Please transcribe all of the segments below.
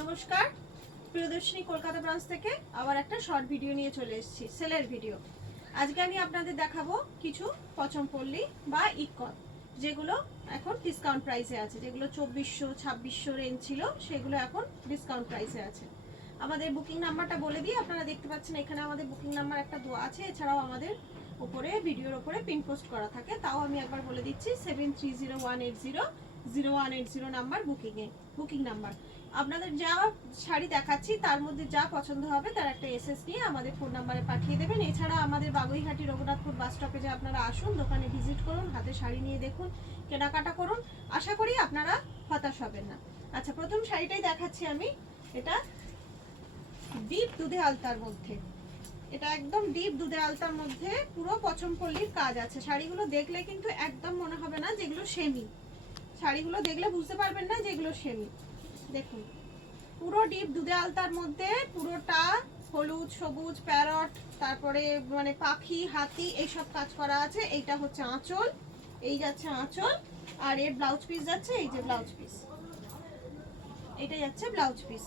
নমস্কার, প্রিয়দর্শিনী কলকাতা ব্রাঞ্চ থেকে আবার একটা শর্ট ভিডিও নিয়ে চলে এসেছি, সেলের ভিডিও। আজকে আমি আপনাদের দেখাবো কিছু পচমপল্লী বা ইক্কত, যেগুলো এখন ডিসকাউন্ট প্রাইসে আছে। যেগুলো 2400-2600 রেঞ্জ ছিল, সেগুলো এখন ডিসকাউন্ট প্রাইসে আছে। আমাদের বুকিং নাম্বারটা বলে দিই। আপনারা দেখতে পাচ্ছেন এখানে আমাদের বুকিং নাম্বার একটা দেওয়া আছে। এছাড়াও আমাদের উপরে ভিডিওর উপরে পিন পোস্ট করা থাকে। তাও আমি একবার বলে দিচ্ছি, 730180 নাম্বার বুকিং নাম্বার। আপনাদের যা শাড়ি দেখাচ্ছি তার মধ্যে যা পছন্দ হবে তার একটা এসএস নিয়ে আমাদের ফোন নাম্বারে পাঠিয়ে দেবেন। এছাড়া আমাদের বাগুইহাটি রঘুনাথপুর বাস স্টপেজে আপনারা আসুন, দোকানে ভিজিট করুন, হাতে শাড়ি নিয়ে দেখুন, কেনাকাটা করুন। আশা করি আপনারা হতাশ হবেন না। আচ্ছা, প্রথম শাড়িটাই দেখাচ্ছি আমি। এটা ডিপ দুধে আলতার মধ্যে, এটা একদম ডিপ দুধে আলতার মধ্যে পুরো পচমপল্লির কাজ আছে। শাড়িগুলো দেখলে কিন্তু একদম মনে হবে না যেগুলো সেমি। শাড়িগুলো দেখলে বুঝতে পারবেন না যেগুলো সেমি। দেখুন, পুরো ডিপ দুধে আলতার মধ্যে পুরোটা হলুদ, সবুজ, প্যারট, তারপরে মানে পাখি, হাতি, এইসব কাজ করা আছে। এইটা হচ্ছে আঁচল, এই যাচ্ছে আঁচল, আর এর ব্লাউজ পিস যাচ্ছে, এই যে ব্লাউজ পিস, এটা যাচ্ছে ব্লাউজ পিস।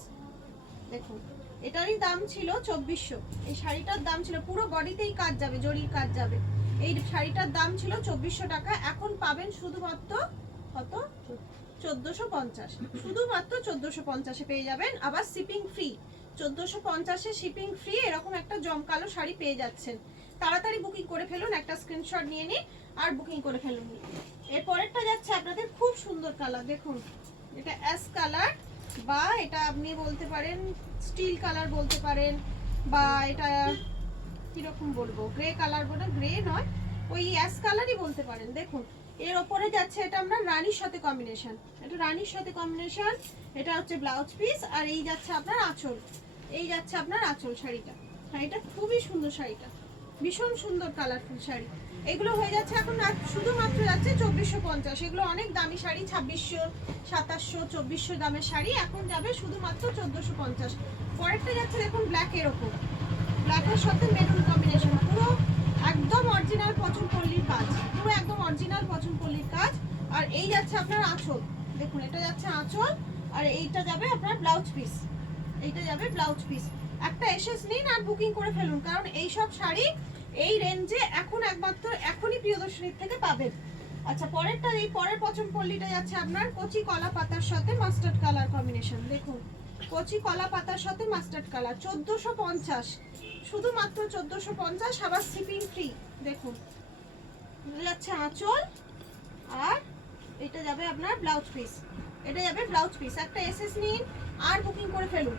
দেখুন, এটারই দাম ছিল 2400। এই শাড়িটার দাম ছিল, পুরো বডিতেই কাজ যাবে, জরির কাজ যাবে। এই শাড়িটার দাম ছিল 2400 টাকা। এখন পাবেন শুধুমাত্র কত, 1450। শুধুমাত্র 1450-এ পেয়ে যাবেন। আবার শিপিং ফ্রি, 1450-এ শিপিং ফ্রি। এরকম একটা জমকালো শাড়ি পেয়ে যাচ্ছেন। তাড়াতাড়ি বুকিং করে ফেলুন, একটা স্ক্রিনশট নিয়ে নিন আর বুকিং করে ফেলুন। এরপরেরটা যাচ্ছে আপনাদের খুব সুন্দর কালার। দেখুন, এটা অ্যাশ কালার, বা এটা আপনি বলতে পারেন স্টিল কালার বলতে পারেন, বা এটা কিরকম বলবো, গ্রে কালার বলে, গ্রে নয়, ওই অ্যাশ কালারই বলতে পারেন। দেখুন, এর ওপরে যাচ্ছে, এটা আমরা রানীর সাথে কম্বিনেশন, এটা রানীর সাথে কম্বিনেশন। এটা হচ্ছে ব্লাউজ পিস, আর এই যাচ্ছে আপনার আঁচল, এই যাচ্ছে আপনার আঁচল। শাড়িটা খুবই সুন্দর, শাড়িটা ভীষণ সুন্দর কালারফুল শাড়ি। এগুলো হয়ে যাচ্ছে এখন শুধুমাত্র যাচ্ছে 2450। এগুলো অনেক দামি শাড়ি, 2600, 2700, 2400 দামের শাড়ি এখন যাবে শুধুমাত্র 1450। পরেরটা যাচ্ছে দেখুন ব্ল্যাক, এরকম ব্ল্যাকের সাথে মেরুন কম্বিনেশন, পুরো একদম অরিজিনাল পচমপল্লির কাজ, পুরো একদম অরিজিনাল পচমপল্লির কাজ। আর এই যাচ্ছে আপনার আঁচল, দেখুন এটা যাচ্ছে আঁচল, আর এইটা যাবে আপনার ব্লাউজ পিস, এইটা যাবে ব্লাউজ পিস। একটা এসএস নিন আর বুকিং করে ফেলুন, কারণ এই সব শাড়ি এই রেঞ্জে এখন একমাত্র এখনই প্রিয়দর্শনীর থেকে পাবেন। আচ্ছা, পরেরটা, এই পরের পচমপল্লিটা যাচ্ছে আপনার কচি কলা পাতার সাথে মাস্টার্ড কালার কম্বিনেশন। দেখুন, কচি কলা পাতার সাথে মাস্টার্ড কালার, 1450, শুধুমাত্র 1450, আবার শিপিং ফ্রি। দেখুন, যাচ্ছে আঁচল, আর এটা যাবে আপনার ব্লাউজ পিস, এটা যাবে ব্লাউজ পিস। একটা এসএস নিন আর বুকিং করে ফেলুন।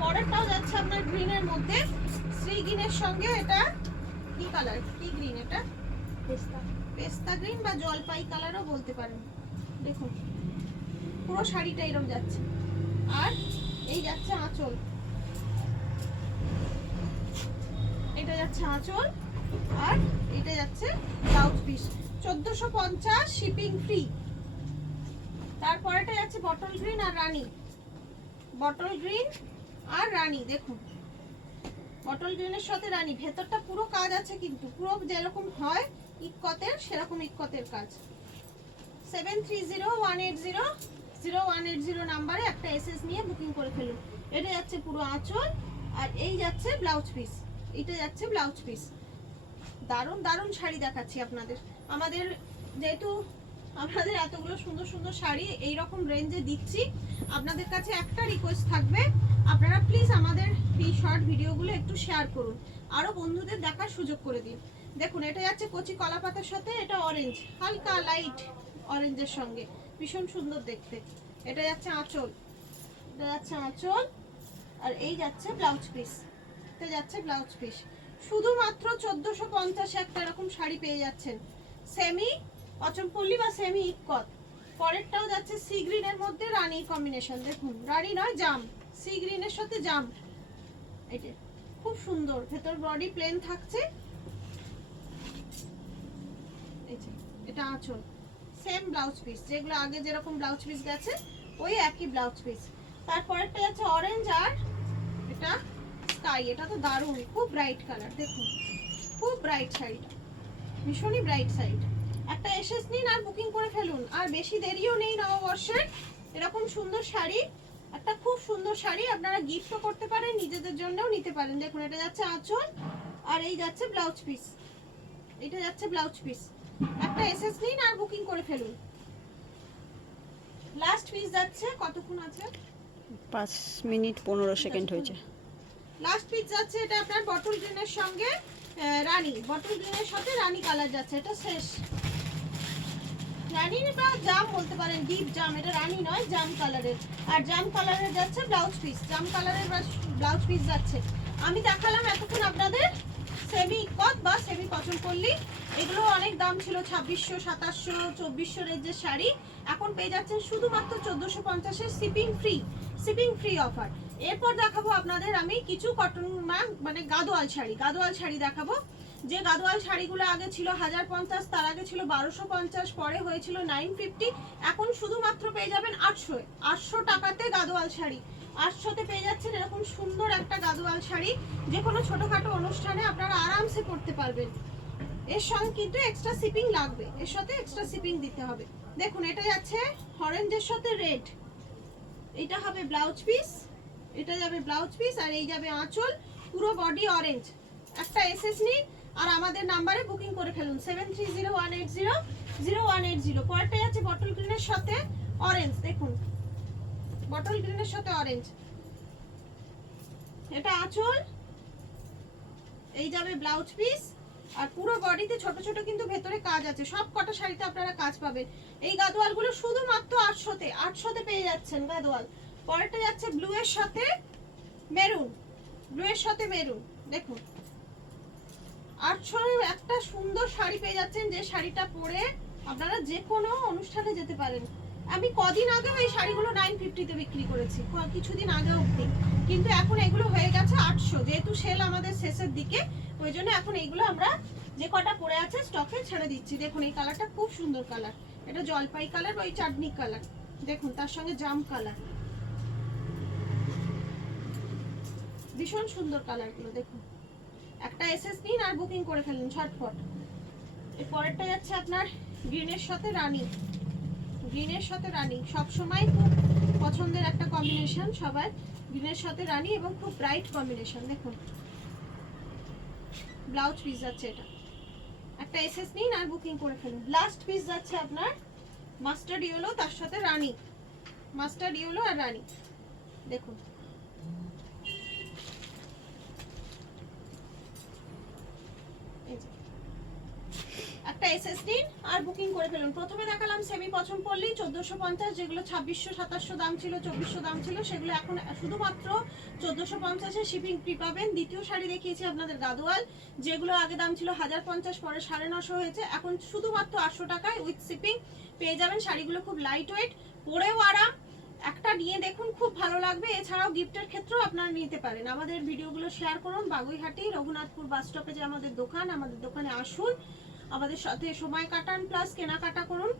পরেরটাও যাচ্ছে আপনার গ্রিনের মধ্যে, শ্রী গ্রিনের সঙ্গে, এটা কি কালার, কি গ্রিন, এটা পেস্তা গ্রিন বা জলপাই কালারও বলতে পারেন। দেখুন, পুরো শাড়িটা এরকম যাচ্ছে, আর এই যাচ্ছে আঁচল, এটা যাচ্ছে আঁচল, আর এটা যাচ্ছে ব্লাউজ পিস। 1450, shipping free. তারপরেটা যাচ্ছে বটল গ্রিন আর রানী, বটল গ্রিন আর রানী। দেখুন, বটল গ্রিনের সাথে রানী, ভেতরটা পুরো কাজ আছে, কিন্তু পুরো যেরকম হয় ইক্কতের সেরকম ইক্কতের কাজ। 730180 নাম্বারে একটা এসএস নিয়ে বুকিং করে ফেলুন। এটা যাচ্ছে পুরো আঁচল, আর এই যাচ্ছে ব্লাউজ পিস, এটা যাচ্ছে ব্লাউজ পিস। দারুণ দারুণ শাড়ি দেখাচ্ছি আপনাদের। আমাদের যেহেতু আপনাদের এতগুলো সুন্দর সুন্দর শাড়ি এই রকম রেঞ্জে দিচ্ছি, আপনাদের কাছে একটা রিকোয়েস্ট থাকবে, আপনারা প্লিজ আমাদের এই শর্ট ভিডিওগুলো একটু শেয়ার করুন, আরও বন্ধুদের দেখার সুযোগ করে দিন। দেখুন, এটা যাচ্ছে কচি কলা পাতার সাথে, এটা অরেঞ্জ, হালকা লাইট অরেঞ্জের সঙ্গে, ভীষণ সুন্দর দেখতে। এটা যাচ্ছে আঁচল, এটা যাচ্ছে আঁচল, আর এই যাচ্ছে ব্লাউজ পিস, এটা যাচ্ছে ব্লাউজ পিস। শুধুমাত্র 1450 একটা এরকম শাড়ি পেয়ে যাচ্ছেন, সেমি পচমপল্লী বা সেমি ইক্কত। পরেরটাও যাচ্ছে সি গ্রিনের মধ্যে রানী কম্বিনেশন। দেখুন, রানী নয়, জাম, সি গ্রিনের সাথে জাম, এটা খুব সুন্দর। ভেতর বডি প্লেন থাকছে, এটা আঁচল, সেম ব্লাউজ পিস, যেগুলো আগে যেরকম ব্লাউজ পিস গেছে ওই একই ব্লাউজ পিস। তারপরেরটা যাচ্ছে অরেঞ্জ, আর এটা স্কাই। এটা তো দারুণ, খুব ব্রাইট কালার। দেখুন, খুব ব্রাইট শাড়িটা, ভীষণই ব্রাইট শাড়িটা। একটা এসএস নিন আর বুকিং করে ফেলুন, আর বেশি দেরিও নেই নববর্ষের। এরকম সুন্দর শাড়ি একটা খুব সুন্দর শাড়ি, আপনারা গিফটও করতে পারেন, নিজেদের জন্যও নিতে পারেন। দেখুন এটা যাচ্ছে আঁচল আর এই যাচ্ছে ব্লাউজ পিস, এটা যাচ্ছে ব্লাউজ পিস। একটা এসএস নিন আর বুকিং করে ফেলুন। লাস্ট পিস যাচ্ছে, কতক্ষণ আছে? 5 মিনিট 15 সেকেন্ড হয়েছে। লাস্ট পিস যাচ্ছে, এটা আপনার বটল গ্রিনের সঙ্গে রানী, বটল গ্রিনের সাথে রানী কালার যাচ্ছে, এটা শেষ। রানী বা জাম বলতে পারেন, ডিপ জাম, এটা রানী নয়, জাম কালারের। আর জাম কালারের যাচ্ছে ব্লাউজ পিস, জাম কালারের ব্লাউজ পিস যাচ্ছে। আমি দেখালাম এতক্ষণ আপনাদের সেমি কট বা সেমি কটন পল্লী। এগুলো অনেক দাম ছিল, 2600, 2700, 2400 রেঞ্জের শাড়ি। এখন পেয়ে যাচ্ছেন শুধুমাত্র 1450-এর শিপিং ফ্রি অফার। এরপর দেখাবো আপনাদের আমি কিছু কটন মানে গাদোয়াল শাড়ি দেখাবো। যে গাদোয়াল শাড়িগুলো আগে ছিল 1050, তার আগে ছিল 1250, পরে হয়েছিল 950, এখন শুধুমাত্র পেয়ে যাবেন 800 টাকাতে গাদোয়াল শাড়ি। 800-তে পেয়ে যাচ্ছেন এরকম সুন্দর একটা গাদোয়াল শাড়ি, যে কোনো ছোটখাটো অনুষ্ঠানে আপনারা আরামসে পরতে পারবেন। এর সঙ্গে কিন্তু এক্সট্রা শিপিং লাগবে, এর সাথে এক্সট্রা শিপিং দিতে হবে। দেখুন এটা যাচ্ছে অরেঞ্জের সাথে রেড, এটা হবে ব্লাউজ পিস, এটা যাবে ব্লাউজ পিস আর এই যাবে আঁচল, পুরো বডি অরেঞ্জ। একটা এসএস নিন আর আমাদের নাম্বারে বুকিং করে ফেলুন 7301800180। পরেরটা যাচ্ছে বটল গ্রিনের সাথে অরেঞ্জ, দেখুন বটল গ্রিনের সাথে অরেঞ্জ, এটা আঁচল, এই যাবে ব্লাউজ পিস আর পুরো বডিতে ছোট ছোট কিন্তু ভেতরে কাজ আছে। সব কটা শাড়িতে আপনারা কাজ পাবেন। এই গাদোয়ালগুলো শুধুমাত্র 800-তে পেয়ে যাচ্ছেন গাদোয়াল। পরেরটা যাচ্ছে ব্লু এর সাথে মেরুন, দেখুন 800 একটা সুন্দর শাড়ি পেয়ে যাচ্ছেন, যে শাড়িটা পরে আপনারা যে কোনো অনুষ্ঠানে যেতে পারেন। আমি কদিন আগেও এই শাড়িগুলো 950-তে বিক্রি করেছি, কিছুদিন আগে অবধি, কিন্তু এখন এগুলো হয়ে গেছে 800, যেহেতু সেল আমাদের শেষের দিকে, ওই জন্য এখন এইগুলো আমরা যে কটা পরে আছে স্টকে ছেড়ে দিচ্ছি। দেখুন এই কালারটা খুব সুন্দর কালার, এটা জলপাই কালার, ওই চাটনি কালার, দেখুন তার সঙ্গে জাম কালার, ভীষণ সুন্দর কালারগুলো। দেখুন একটা এসএস নিন আর বুকিং করে ফেলুন ঝটফট। এর পরেরটা যাচ্ছে আপনার গ্রিনের সাথে রানী, সবসময় খুব পছন্দের একটা কম্বিনেশন সবার, গ্রিনের সাথে রানী এবং খুব ব্রাইট কম্বিনেশন। দেখুন ব্লাউজ পিস যাচ্ছে, এটা একটা এসএস নিন আর বুকিং করে ফেলুন। লাস্ট পিস যাচ্ছে আপনার মাস্টার্ড ইয়েলো, তার সাথে রানী, মাস্টার্ড ইয়েলো আর রানী, দেখুন একটা এসএস নিন আর বুকিং করে ফেলুন। প্রথমে দেখালাম সেমি পছন্দ পড়লি 1450, যেগুলো 2600-2700 দাম ছিল, 2400 দাম ছিল, সেগুলো এখন শুধুমাত্র 1450-এ শিপিং ফ্রি পাবেন। দ্বিতীয় শাড়ি দেখিয়েছি আপনাদের গাদোয়াল, যেগুলো আগে দাম ছিল 1050, পরে 950 হয়েছে, এখন শুধুমাত্র 800 টাকায় উইথ শিপিং পেয়ে যাবেন। শাড়িগুলো খুব লাইট ওয়েট, পরেও আরাম, একটা নিয়ে দেখুন খুব ভালো লাগবে। এছাড়াও গিফটের ক্ষেত্রেও আপনারা নিতে পারেন। আমাদের ভিডিওগুলো শেয়ার করুন। বাগুইহাটি রঘুনাথপুর বাস স্টপে যে আমাদের দোকান, আমাদের দোকানে আসুন, আমাদের সাথে সময় কাটান প্লাস কেনাকাটা করুন।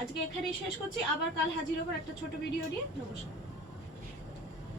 আজকে এখানেই শেষ করছি, আবার কাল হাজির হবো একটা ছোট ভিডিও নিয়ে। নমস্কার।